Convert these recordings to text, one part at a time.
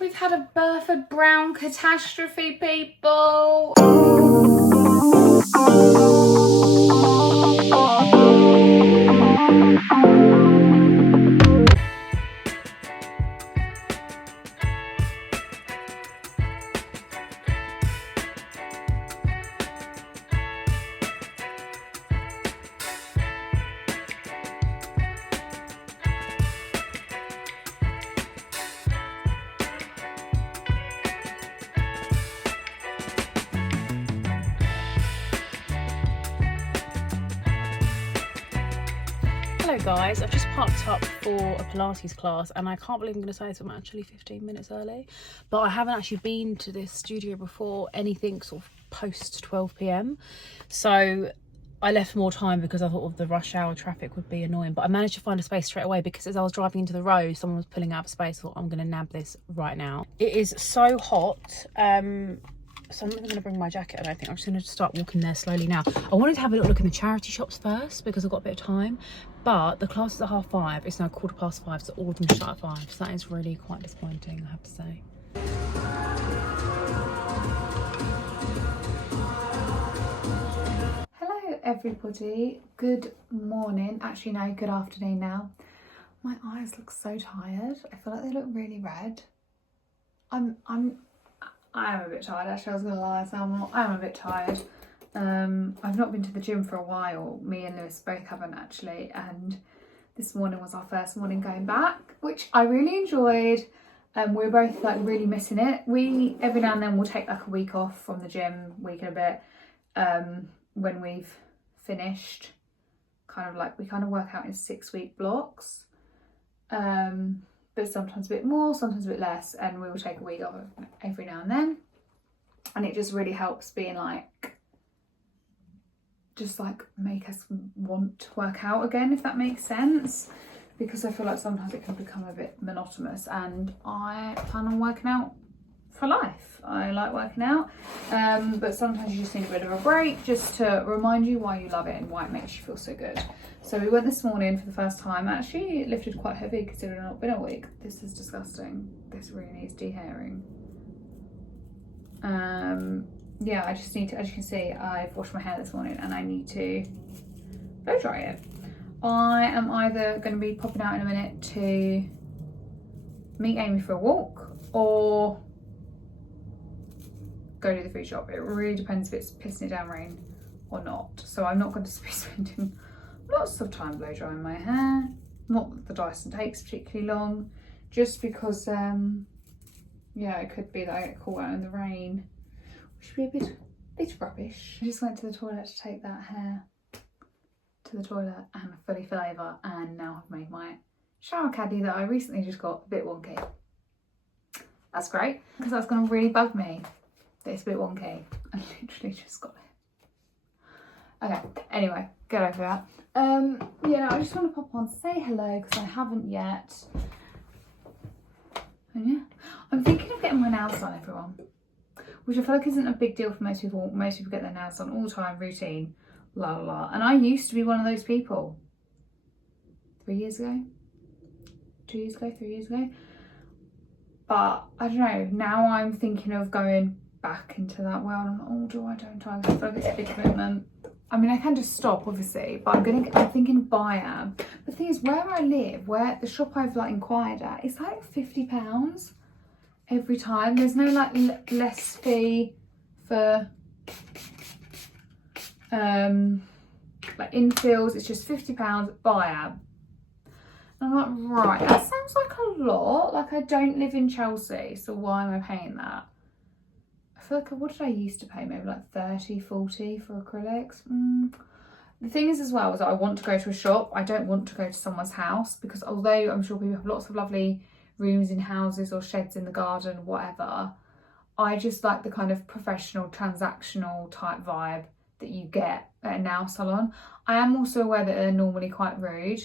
We've had a Burford Brown catastrophe, people. Hello guys, I've just parked up for a Pilates class and I can't believe I'm going to say this, I'm actually 15 minutes early, but I haven't actually been to this studio before anything sort of post 12 p.m. so I left more time because I thought of the rush hour traffic would be annoying, but I managed to find a space straight away because as I was driving into the road someone was pulling out of space. I thought I'm going to nab this right now. It is so hot, so I'm not going to bring my jacket, I don't think. I'm just going to start walking there slowly now. I wanted to have a little look in the charity shops first because I've got a bit of time, but the class is at 5:30. It's now 5:15, so all of them start at 5. So that is really quite disappointing, I have to say. Hello everybody, good morning. Actually no, good afternoon now. My eyes look so tired. I feel like they look really red. I am a bit tired, actually. I was gonna lie, so I am a bit tired. I've not been to the gym for a while. Me and Lewis both haven't actually, and this morning was our first morning going back, which I really enjoyed. We were both like really missing it. We every now and then we'll take like a week off from the gym, week and a bit, when we've finished. Kind of like we kind of work out in 6-week blocks. But sometimes a bit more, sometimes a bit less, and we will take a week off every now and then, and it just really helps being like, just like make us want to work out again, if that makes sense, because I feel like sometimes it can become a bit monotonous, and I plan on working out for life. I like working out, but sometimes you just need a bit of a break just to remind you why you love it and why it makes you feel so good. So we went this morning for the first time. Actually, it lifted quite heavy considering it's not been a week. This is disgusting. This really needs de-hairing. Yeah, I just need to, as you can see, I've washed my hair this morning and I need to blow dry it. I am either going to be popping out in a minute to meet Amy for a walk or go to the food shop. It really depends if it's pissing it down rain or not. So I'm not going to be spending lots of time blow drying my hair. Not that the Dyson takes particularly long, just because yeah, it could be that I get caught out in the rain, which would be a bit rubbish. I just went to the toilet to take that hair to the toilet and fully fill over, and now I've made my shower caddy that I recently just got a bit wonky. That's great, because that's going to really bug me that it's a bit wonky. I literally just got it. Okay, anyway, get over that. Yeah, I just want to pop on, say hello, because I haven't yet. And yeah, I'm thinking of getting my nails done, everyone, which I feel like isn't a big deal for most people. Most people get their nails done all the time, routine, la la la. And I used to be one of those people 3 years ago, 2 years ago, 3 years ago. But I don't know, now I'm thinking of going back into that world. I'm like, oh, do I, don't I? I feel like it's a big commitment. I mean, I can just stop, obviously, but I'm thinking Biam. The thing is, where I live, where the shop I've like inquired at, it's like £50 every time. There's no like less fee for like infills. It's just £50 Biam. I'm like, right, that sounds like a lot. Like, I don't live in Chelsea, so why am I paying that? I feel like, what did I used to pay? Maybe like 30, 40 for acrylics. The thing is as well, is that I want to go to a shop. I don't want to go to someone's house, because although I'm sure people have lots of lovely rooms in houses or sheds in the garden, whatever, I just like the kind of professional, transactional type vibe that you get at a nail salon. I am also aware that they're normally quite rude.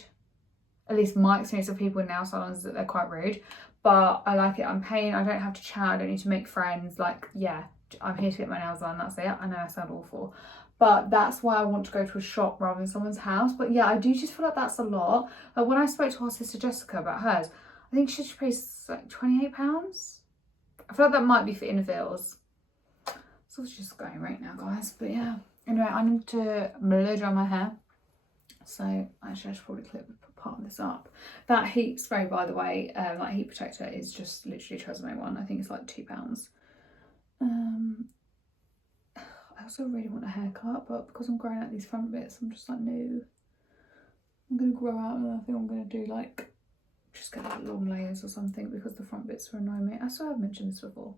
At least my experience of people in nail salons is that they're quite rude, but I like it. I'm paying, I don't have to chat, I don't need to make friends. Like, yeah, I'm here to get my nails done, that's it. I know I sound awful, but that's why I want to go to a shop rather than someone's house. But yeah, I do just feel like that's a lot. Like when I spoke to our sister Jessica about hers, I think she pays like £28 I feel like that might be for infills. So it's just going right now, guys. But yeah, anyway, I need to blow dry my hair. So actually I should probably clip part of this up. That heat spray, by the way, that heat protector is just literally a Tresemme one. I think it's like £2. I also really want a haircut, but because I'm growing out these front bits, I'm just like, no. I'm gonna grow out, and I think I'm gonna do like, just get like long layers or something, because the front bits are annoying me. I swear I've mentioned this before.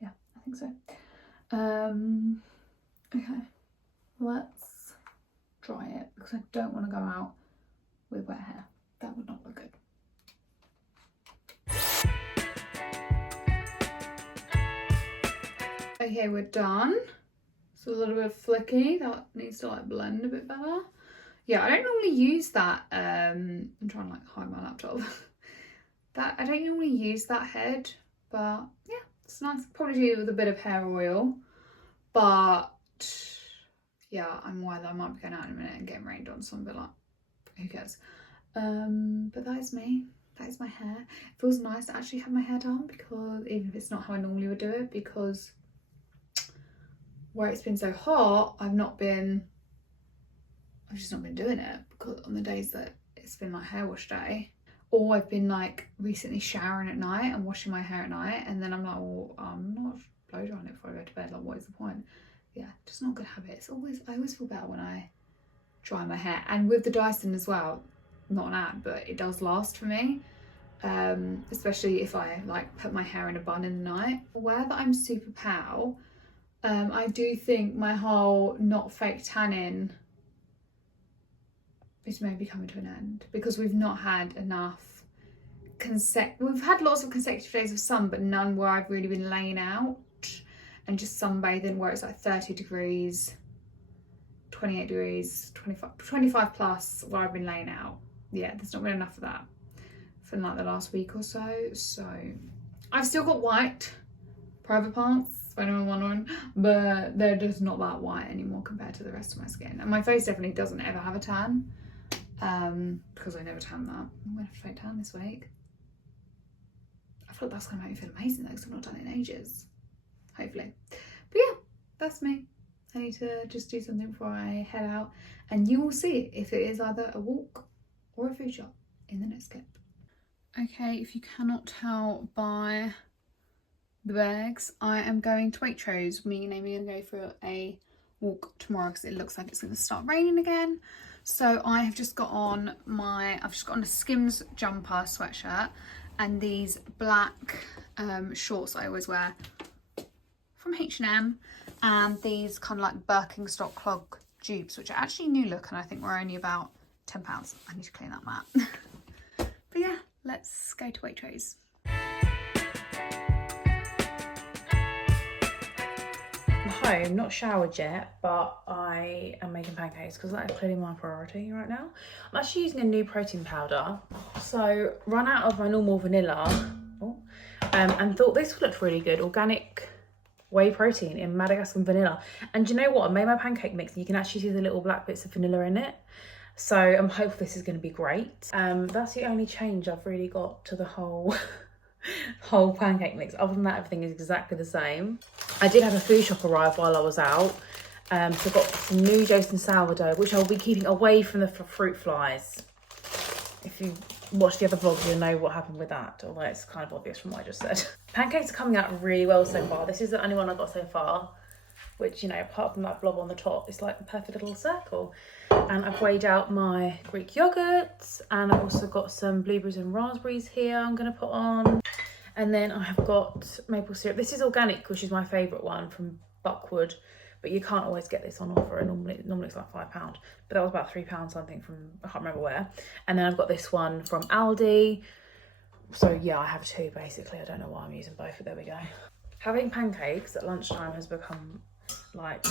Yeah, I think so. Okay, let's dry it, because I don't want to go out with wet hair. That would not look good. Okay, we're done. It's a little bit flicky. That needs to like blend a bit better. Yeah, I don't normally use that. I'm trying to like hide my laptop. I don't normally use that head, but yeah, it's nice. Probably do it with a bit of hair oil, but yeah, I'm aware that I might be going out in a minute and getting rained on, so I'm a bit like, who cares? But that is me. That is my hair. It feels nice to actually have my hair done, because even if it's not how I normally would do it, because where it's been so hot, I've just not been doing it, because on the days that it's been like hair wash day, or I've been like recently showering at night and washing my hair at night, and then I'm like, well, I'm not blow drying it before I go to bed, like what is the point? Yeah, just not a good habit. I always feel better when I dry my hair, and with the Dyson as well, not an ad, but it does last for me, especially if I like put my hair in a bun in the night. Aware that I'm super pale, I do think my whole not fake tanning is maybe coming to an end, because we've not had enough we've had lots of consecutive days of sun, but none where I've really been laying out and just sunbathing, where it's like 30 degrees, 28 degrees, 25 plus, where I've been laying out. Yeah, there's not been enough of that for like the last week or so. So I've still got white private parts, if anyone wondering, but they're just not that white anymore compared to the rest of my skin. And my face definitely doesn't ever have a tan, because I never tan that. I'm gonna have a fake tan this week. I feel like that's gonna make me feel amazing though, because I've not done it in ages, hopefully. But yeah, that's me. I need to just do something before I head out, and you will see if it is either a walk or a food shop in the next clip. Okay, if you cannot tell by the bags, I am going to Waitrose. Me and Amy are going to go for a walk tomorrow, because it looks like it's going to start raining again. So I have just got on I've just got on a Skims jumper sweatshirt and these black shorts I always wear from H&M, and these kind of like Birkenstock clog dupes, which are actually new look, and I think we're only about £10. I need to clean that mat. But yeah, let's go to Waitrose. I'm home, not showered yet, but I am making pancakes because that is clearly my priority right now. I'm actually using a new protein powder. So run out of my normal vanilla, and thought this looked really good. Organic whey protein in Madagascar vanilla. And do you know what? I made my pancake mix and you can actually see the little black bits of vanilla in it. So I'm hopeful this is going to be great. That's the only change I've really got to the whole pancake mix. Other than that, everything is exactly the same. I did have a food shop arrive while I was out. So I got some new Jason sourdough, which I'll be keeping away from the fruit flies. If you watch the other vlogs, you'll know what happened with that, although it's kind of obvious from what I just said. Pancakes are coming out really well so far. This is the only one I've got so far, which, you know, apart from that blob on the top, it's like a perfect little circle. And I've weighed out my Greek yogurts, and I've also got some blueberries and raspberries here I'm going to put on. And then I have got maple syrup. This is organic, which is my favourite one from Buckwood, but you can't always get this on offer. Normally it's like £5, but that was about £3 something from, I can't remember where. And then I've got this one from Aldi. So yeah, I have two basically. I don't know why I'm using both, but there we go. Having pancakes at lunchtime has become like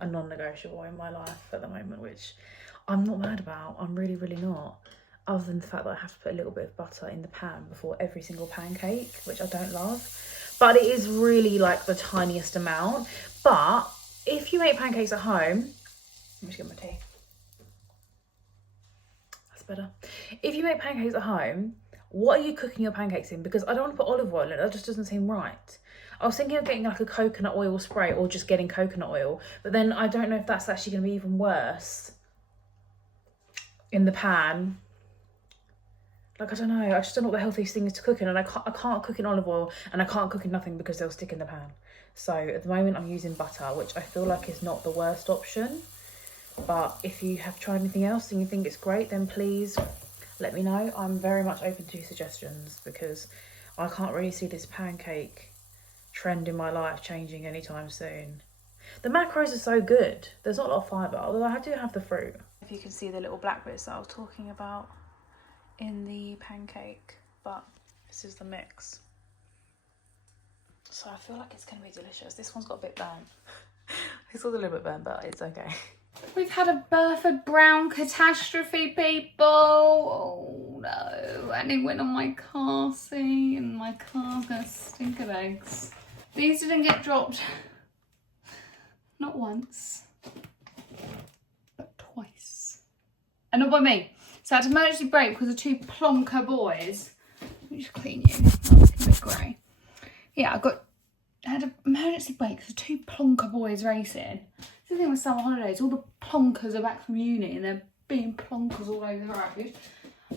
a non-negotiable in my life at the moment, which I'm not mad about. I'm really, really not. Other than the fact that I have to put a little bit of butter in the pan before every single pancake, which I don't love. But it is really like the tiniest amount. But if you make pancakes at home, let me just get my tea. That's better. If you make pancakes at home, what are you cooking your pancakes in? Because I don't want to put olive oil in it, that just doesn't seem right. I was thinking of getting like a coconut oil spray or just getting coconut oil, but then I don't know if that's actually going to be even worse in the pan. Like, I don't know, I just don't know what the healthiest thing is to cook in, and I can't cook in olive oil, and I can't cook in nothing because they'll stick in the pan. So at the moment I'm using butter, which I feel like is not the worst option. But if you have tried anything else and you think it's great, then please let me know. I'm very much open to suggestions because I can't really see this pancake trend in my life changing anytime soon. The macros are so good. There's not a lot of fibre, although I do have the fruit. If you can see the little black bits that I was talking about in the pancake, but this is the mix. So I feel like it's going to be delicious. This one's got a bit burnt. This one's a little bit burnt, but it's okay. We've had a Burford Brown catastrophe, people. Oh no, and it went on my car seat and my car's gonna stink of eggs. These didn't get dropped, not once, but twice. And not by me. So I had to emergency brake because the two plonker boys. Let me just clean you. Oh, it's a bit grey. Yeah, I had an emergency brake because the two plonker boys racing. The thing with summer holidays, all the plonkers are back from uni and they're being plonkers all over the road.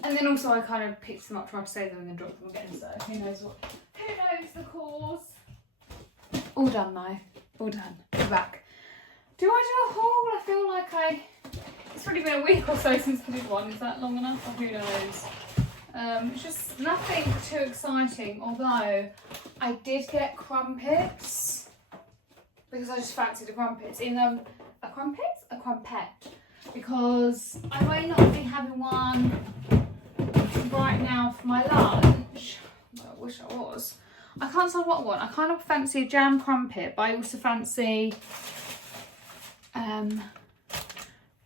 And then also I kind of picked them up, tried to save them and then dropped them again, so who knows the cause. All done though, all done, we're back. Do I do a haul? I feel like it's already been a week or so since I did one. Is that long enough? Or who knows? It's just nothing too exciting, although I did get crumpets. Because I just fancied a crumpet. A crumpet. Because I might not be having one right now for my lunch. Well, I wish I was. I can't decide what I want. I kind of fancy a jam crumpet, but I also fancy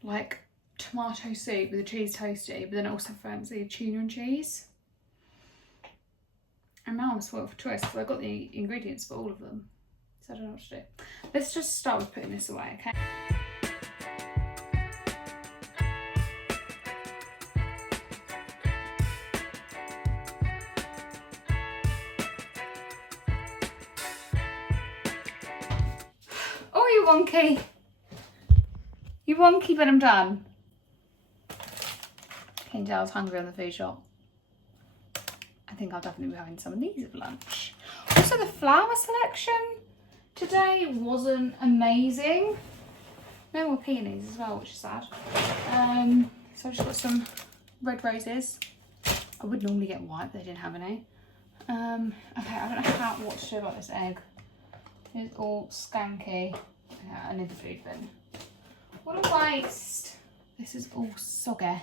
like tomato soup with a cheese toasty, but then I also fancy a tuna and cheese. And now I'm spoiled for choice because I've got the ingredients for all of them. I don't know what to do. Let's just start with putting this away, okay? Oh, you wonky. You wonky, but I'm done. Can you tell I was hungry on the food shop? I think I'll definitely be having some of these at lunch. Also, the flour selection today wasn't amazing. No more peonies as well, which is sad. So I've just got some red roses. I would normally get white, but they didn't have any. Okay, I don't know what to do about this egg. It's all skanky. Yeah, I need the food bin. What a waste. This is all soggy. I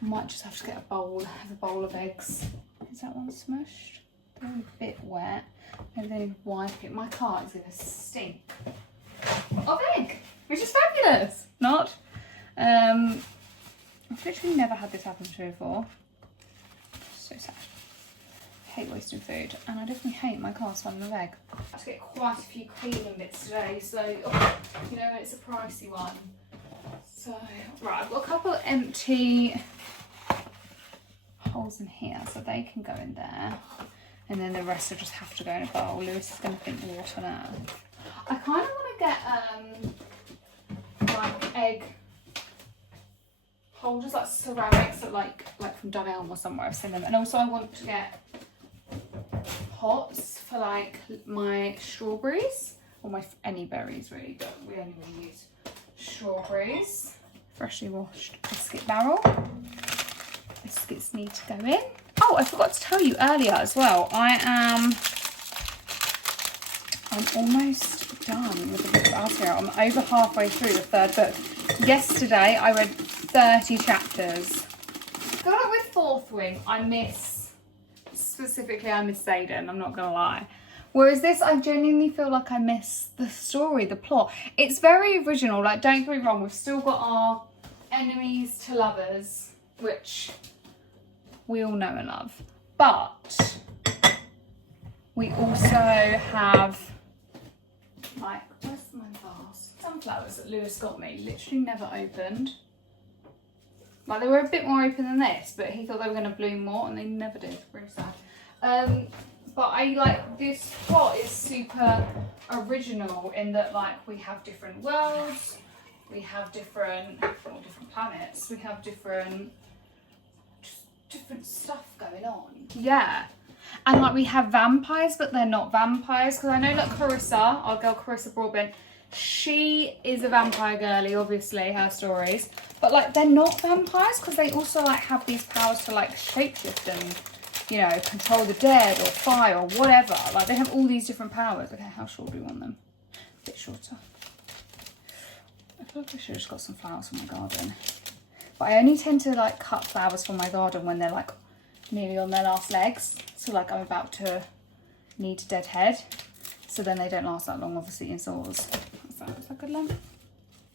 might just have to get a bowl of eggs. Is that one smushed? They're a bit wet. And then wipe it. My car is gonna stink of egg, which is fabulous. Not. I've literally never had this happen to me before. So sad. I hate wasting food, and I definitely hate my car smelling of egg. I have to get quite a few cleaning bits today, so you know it's a pricey one. So right, I've got a couple empty holes in here, so they can go in there. And then the rest will just have to go in a bowl. Lewis is going to think, what on earth? I kind of want to get like egg holders, like ceramics, that like from Dunelm or somewhere. I've seen them. And also I want to get pots for like my strawberries or my any berries really, but we only really use strawberries. Freshly washed biscuit barrel. Biscuits need to go in. Oh, I forgot to tell you earlier as well, I'm almost done with the book of Altair. I'm over halfway through the third book. Yesterday I read 30 chapters. I feel like with Fourth Wing I miss Zayden, I'm not gonna lie. Whereas this, I genuinely feel like I miss the story, the plot. It's very original, like don't get me wrong, we've still got our enemies to lovers, which we all know and love. But we also have, like, where's my vase? Sunflowers that Lewis got me, literally never opened. Like, they were a bit more open than this, but he thought they were going to bloom more, and they never did. Really sad. But I like, this pot is super original in that, like, we have different worlds, we have different planets, we have different stuff going on. Yeah. And like, we have vampires, but they're not vampires, because I know like Carissa, our girl Carissa Broadbent, she is a vampire girly, obviously, her stories, but like, they're not vampires, because they also like have these powers to like shapeshift and, you know, control the dead or fire or whatever. Like, they have all these different powers. Okay, how short do we want them? A bit shorter. I feel like I should have just got some flowers from my garden. But I only tend to like cut flowers from my garden when they're like nearly on their last legs. So like, I'm about to need a dead head. So then they don't last that long, obviously, in soils. Is that good length?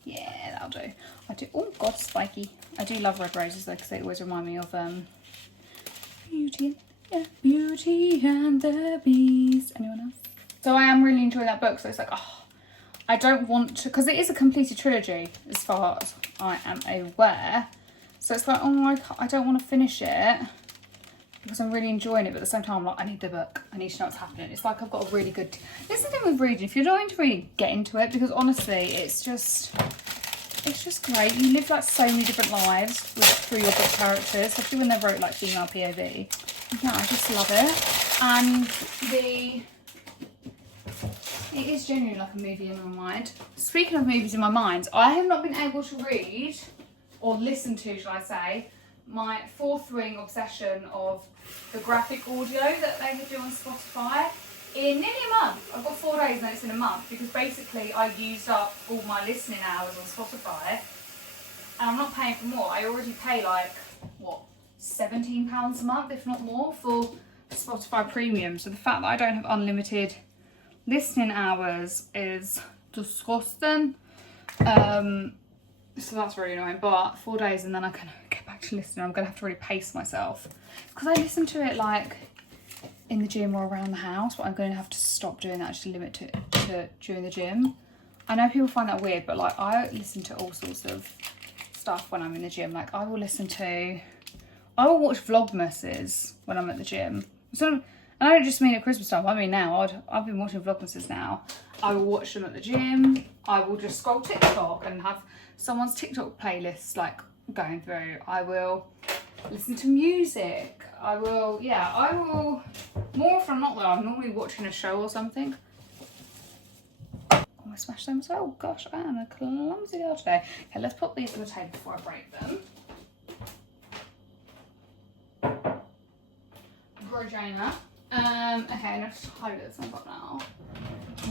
Yeah, that'll do. I do, oh God, spiky. I do love red roses though, because they always remind me of Beauty, yeah, Beauty and the Beast. Anyone else? So I am really enjoying that book. So it's like, oh, I don't want to, because it is a completed trilogy as far as I am aware. So it's like, oh, I don't want to finish it because I'm really enjoying it, but at the same time, I'm like, I need the book. I need to know what's happening. It's like, I've got a really good, this is the thing with reading. If you're going to really get into it, because honestly, it's just great. You live like so many different lives through your book characters, especially when they wrote like female POV. Yeah, I just love it. And it is genuinely like a movie in my mind. Speaking of movies in my mind, I have not been able to read, or listen to, shall I say, my fourth ring obsession of the graphic audio that they do on Spotify in nearly a month. I've got 4 days and it's in a month, because basically I used up all my listening hours on Spotify and I'm not paying for more. I already pay like, what, £17 a month, if not more, for Spotify Premium. So the fact that I don't have unlimited listening hours is disgusting. So that's really annoying, but 4 days and then I can get back to listening. I'm gonna have to really pace myself, because I listen to it like in the gym or around the house, but I'm going to have to stop doing that, just limit it to during the gym. I know people find that weird, but like, I listen to all sorts of stuff when I'm in the gym. Like, I will watch vlogmases when I'm at the gym. So, and I don't just mean at Christmas time, I mean now. I've been watching vlogmases now. I will watch them at the gym. I will just scroll TikTok and have someone's TikTok playlist like going through. I will listen to music. I will, more often than not though, I'm normally watching a show or something. Oh, I smashed them as well. Gosh, I am a clumsy girl today. Okay, let's put these on the table before I break them. Gorgina. Okay, let's tidy this one up now.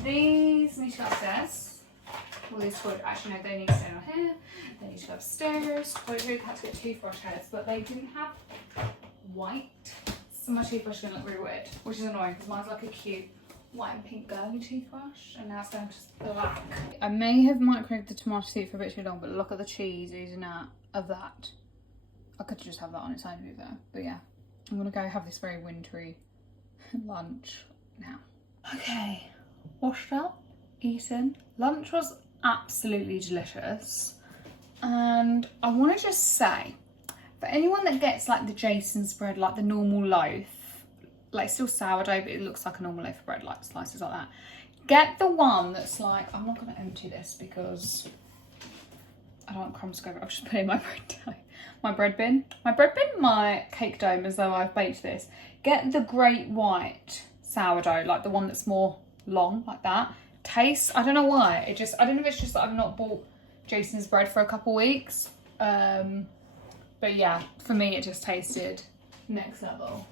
These need to go upstairs. Well, these toilet, actually no, they need to stay on here. They need to go upstairs. I really had to get toothbrush heads, but they didn't have white. So my toothbrush is going to look really weird, which is annoying because mine's like a cute white and pink girly toothbrush, and now it's going to black. I may have microwaved the tomato soup for a bit too long, but look at the cheese oozing out of that. I could just have that on its own move though, but yeah. I'm going to go have this very wintry lunch now. Okay, washed up, eaten. Lunch was absolutely delicious, and I want to just say, for anyone that gets like the Jason's bread, like the normal loaf, like still sourdough but it looks like a normal loaf of bread, like slices like that, get the one that's like, I'm not going to empty this because I don't want crumbs to go over. I've just put in my bread bin, my cake dome, as though I've baked this. Get the great white sourdough, like the one that's more long, like that. Taste, I don't know why, I don't know if it's just that I've not bought Jason's bread for a couple weeks, but yeah, for me it just tasted next level.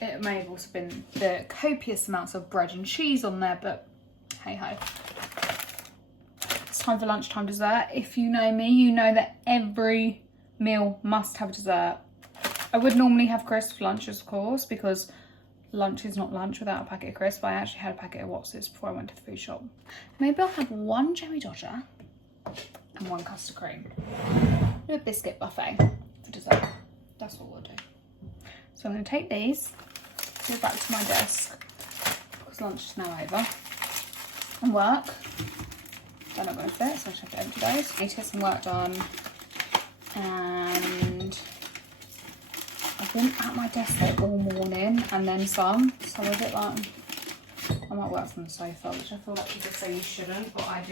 It may have also been the copious amounts of bread and cheese on there, but hey ho. It's time for lunchtime dessert. If you know me, you know that every meal must have dessert. I would normally have crisps for lunch, of course, because lunch is not lunch without a packet of crisps. I actually had a packet of Watsons before I went to the food shop. Maybe I'll have one Jammy Dodger and one custard cream. A biscuit buffet for dessert. That's what we'll do. So I'm going to take these, go back to my desk, because lunch is now over, and work. They're not going to fit, so I just have to empty those. I need to get some work done and I've been at my desk like all morning and then some, so a bit like I might work from the sofa, which I feel like people say you shouldn't, but I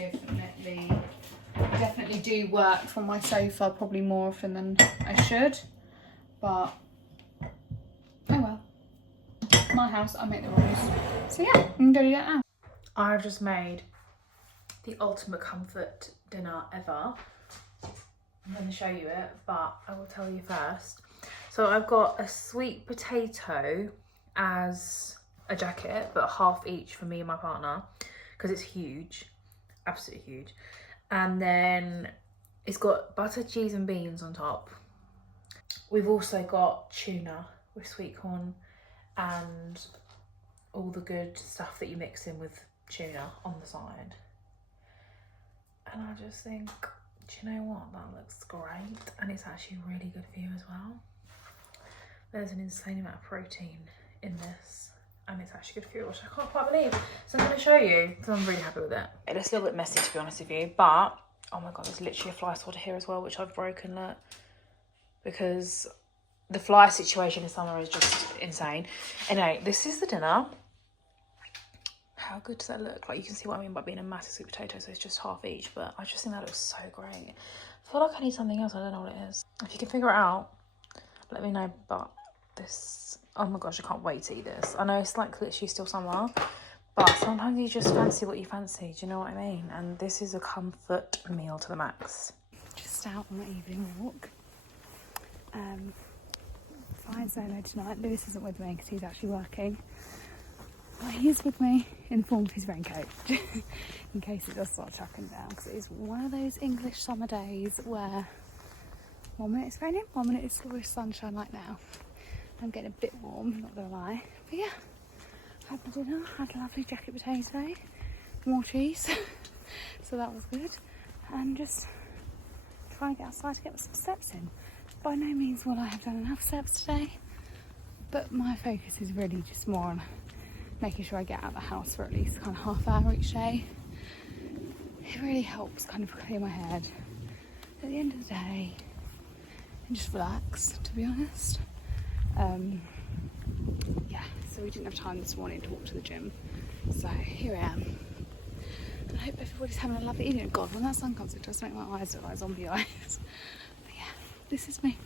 definitely do work from my sofa probably more often than I should, but oh well, my house, I make the rules. So yeah, I'm gonna do that now. I've just made the ultimate comfort dinner ever. I'm going to show you it, but I will tell you first. So I've got a sweet potato as a jacket, but half each for me and my partner, because it's huge, absolutely huge. And then it's got butter, cheese and beans on top. We've also got tuna with sweet corn and all the good stuff that you mix in with tuna on the side. And I just think, do you know what, that looks great, and it's actually really good for you as well. There's an insane amount of protein in this, and it's actually good for you, which I can't quite believe. So I'm going to show you, so I'm really happy with it. It's a little bit messy, to be honest with you, but oh my god, there's literally a fly swatter here as well, which I've broken, look, because the fly situation in summer is just insane. Anyway, this is the dinner. How good does that look? Like, you can see what I mean by being a massive sweet potato, so it's just half each, but I just think that looks so great. I feel like I need something else, I don't know what it is. If you can figure it out, let me know, but this, oh my gosh, I can't wait to eat this. I know it's like literally still summer, but sometimes you just fancy what you fancy, do you know what I mean? And this is a comfort meal to the max. Just out on my evening walk. Flying solo tonight. Lewis isn't with me because he's actually working. But he is with me in the form of his raincoat, in case it does start chucking down, because it is one of those English summer days where 1 minute it's raining, 1 minute it's glorious sunshine like now. I'm getting a bit warm, not gonna lie. But yeah, had my dinner, had a lovely jacket potato, more cheese, so that was good. And just trying to get outside to get some steps in. By no means will I have done enough steps today, but my focus is really just more on making sure I get out of the house for at least kind of half hour each day. It really helps kind of clear my head at the end of the day and just relax, to be honest. Yeah, so we didn't have time this morning to walk to the gym, so here I am. And I hope everybody's having a lovely evening. God, when that sun comes, it does make my eyes look like zombie eyes. But yeah, this is me.